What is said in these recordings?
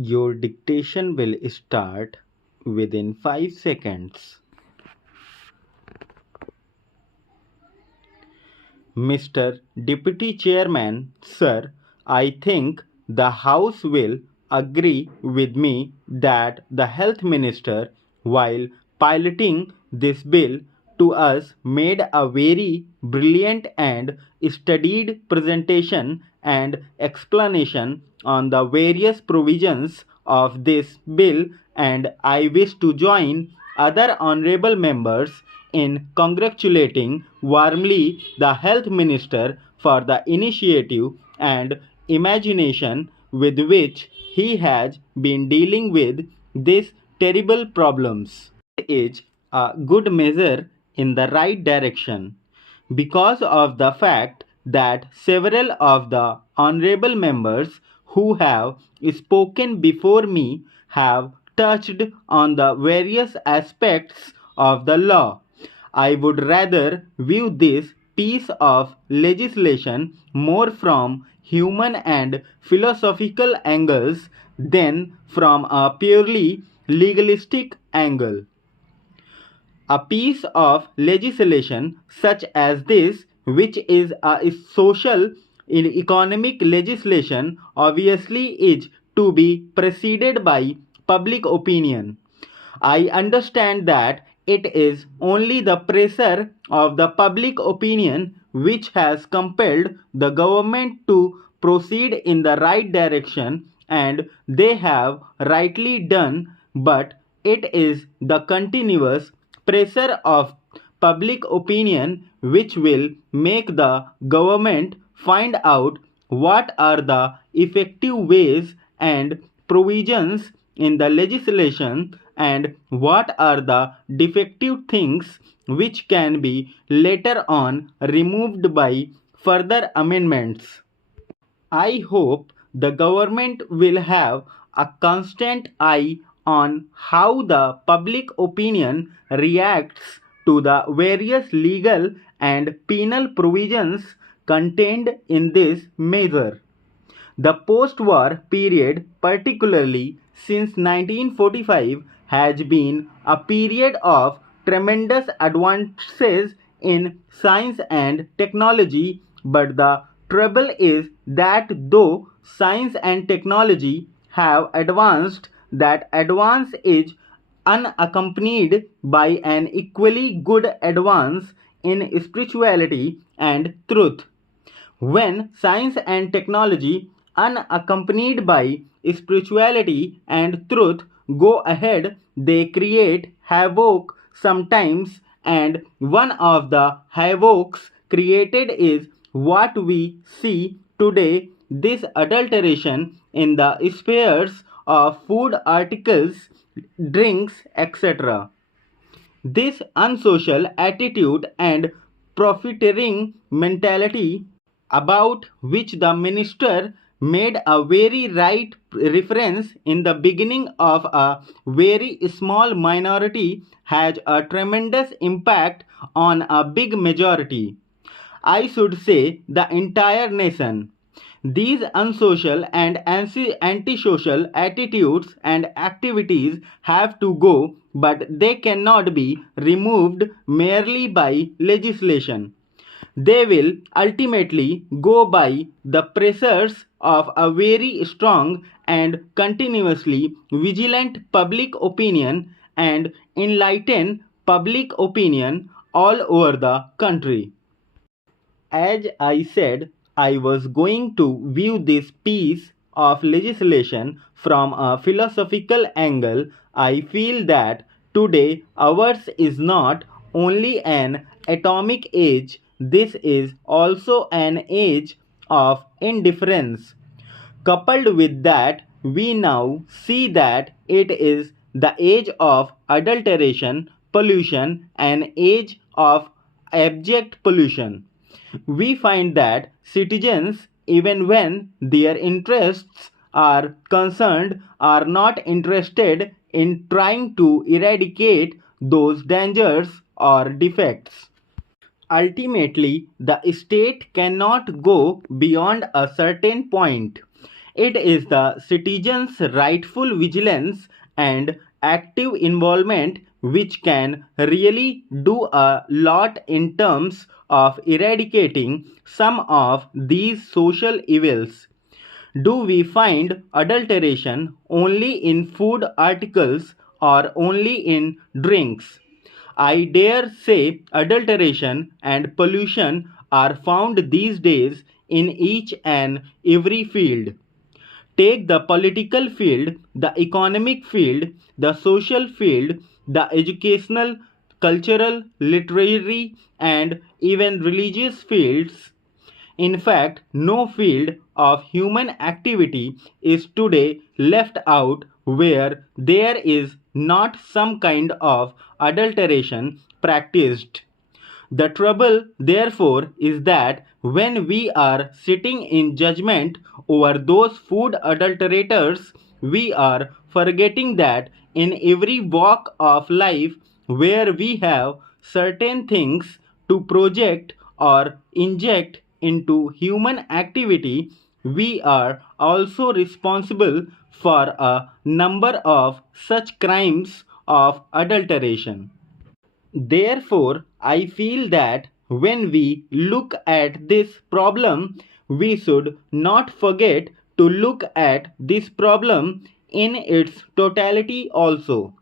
Your dictation will start within 5 seconds. Mr. Deputy Chairman, sir, I think the House will agree with me that the Health Minister, while piloting this bill to us, made a very brilliant and studied presentation and explanation on the various provisions of this bill, and I wish to join other honorable members in congratulating warmly the Health Minister for the initiative and imagination with which he has been dealing with these terrible problems. It is a good measure in the right direction because of the fact that several of the honorable members who have spoken before me have touched on the various aspects of the law. I would rather view this piece of legislation more from human and philosophical angles than from a purely legalistic angle. A piece of legislation such as this, which is a social economic legislation, obviously is to be preceded by public opinion. I understand that it is only the pressure of the public opinion which has compelled the government to proceed in the right direction, and they have rightly done, but it is the continuous pressure of public opinion which will make the government find out what are the effective ways and provisions in the legislation and what are the defective things which can be later on removed by further amendments. I hope the government will have a constant eye on how the public opinion reacts to the various legal and penal provisions contained in this measure. The post-war period, particularly since 1945, has been a period of tremendous advances in science and technology, but the trouble is that though science and technology have advanced, that advance is unaccompanied by an equally good advance in spirituality and truth. When science and technology, unaccompanied by spirituality and truth, go ahead, they create havoc sometimes, and one of the havocs created is what we see today, this adulteration in the spheres of food articles, drinks, etc. This unsocial attitude and profiteering mentality about which the minister made a very right reference in the beginning of a very small minority has a tremendous impact on a big majority. I should say the entire nation. These unsocial and antisocial attitudes and activities have to go, but they cannot be removed merely by legislation. They will ultimately go by the pressures of a very strong and continuously vigilant public opinion and enlightened public opinion all over the country. As I said, I was going to view this piece of legislation from a philosophical angle. I feel that today ours is not only an atomic age, this is also an age of indifference. Coupled with that, we now see that it is the age of adulteration, pollution, an age of abject pollution. We find that citizens, even when their interests are concerned, are not interested in trying to eradicate those dangers or defects. Ultimately, the state cannot go beyond a certain point. It is the citizens' rightful vigilance and active involvement which can really do a lot in terms of eradicating some of these social evils. Do we find adulteration only in food articles or only in drinks? I dare say adulteration and pollution are found these days in each and every field. Take the political field, the economic field, the social field, the educational, cultural, literary, and even religious fields. In fact, no field of human activity is today left out where there is not some kind of adulteration practiced. The trouble, therefore, is that when we are sitting in judgment over those food adulterators, we are forgetting that in every walk of life where we have certain things to project or inject into human activity, we are also responsible for a number of such crimes of adulteration. Therefore, I feel that when we look at this problem, we should not forget to look at this problem in its totality also.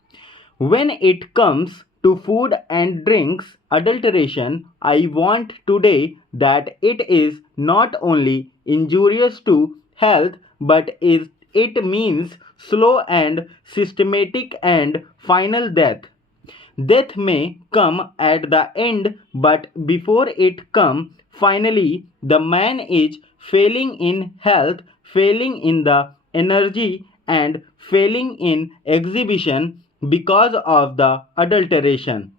When it comes to food and drinks adulteration, I want today that it is not only injurious to health but it means slow and systematic and final death. Death may come at the end, but before it come, finally the man is failing in health, failing in the energy, and failing in exhibition because of the adulteration.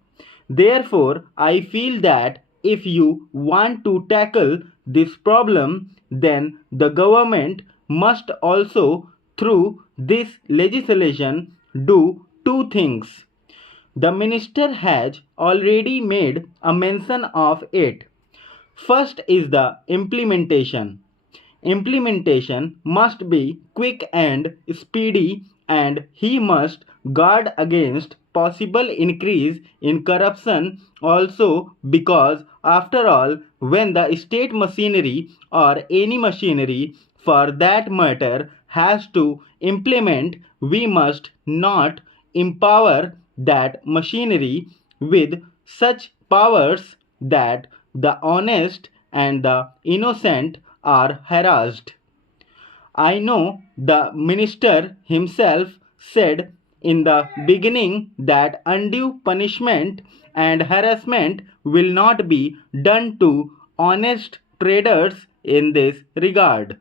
Therefore, I feel that if you want to tackle this problem, then the government must also, through this legislation, do two things. The minister has already made a mention of it. First is the implementation. Implementation must be quick and speedy, and he must guard against possible increase in corruption also, because after all, when the state machinery or any machinery for that matter has to implement, we must not empower that machinery with such powers that the honest and the innocent are harassed. I know the minister himself said in the beginning that undue punishment and harassment will not be done to honest traders in this regard.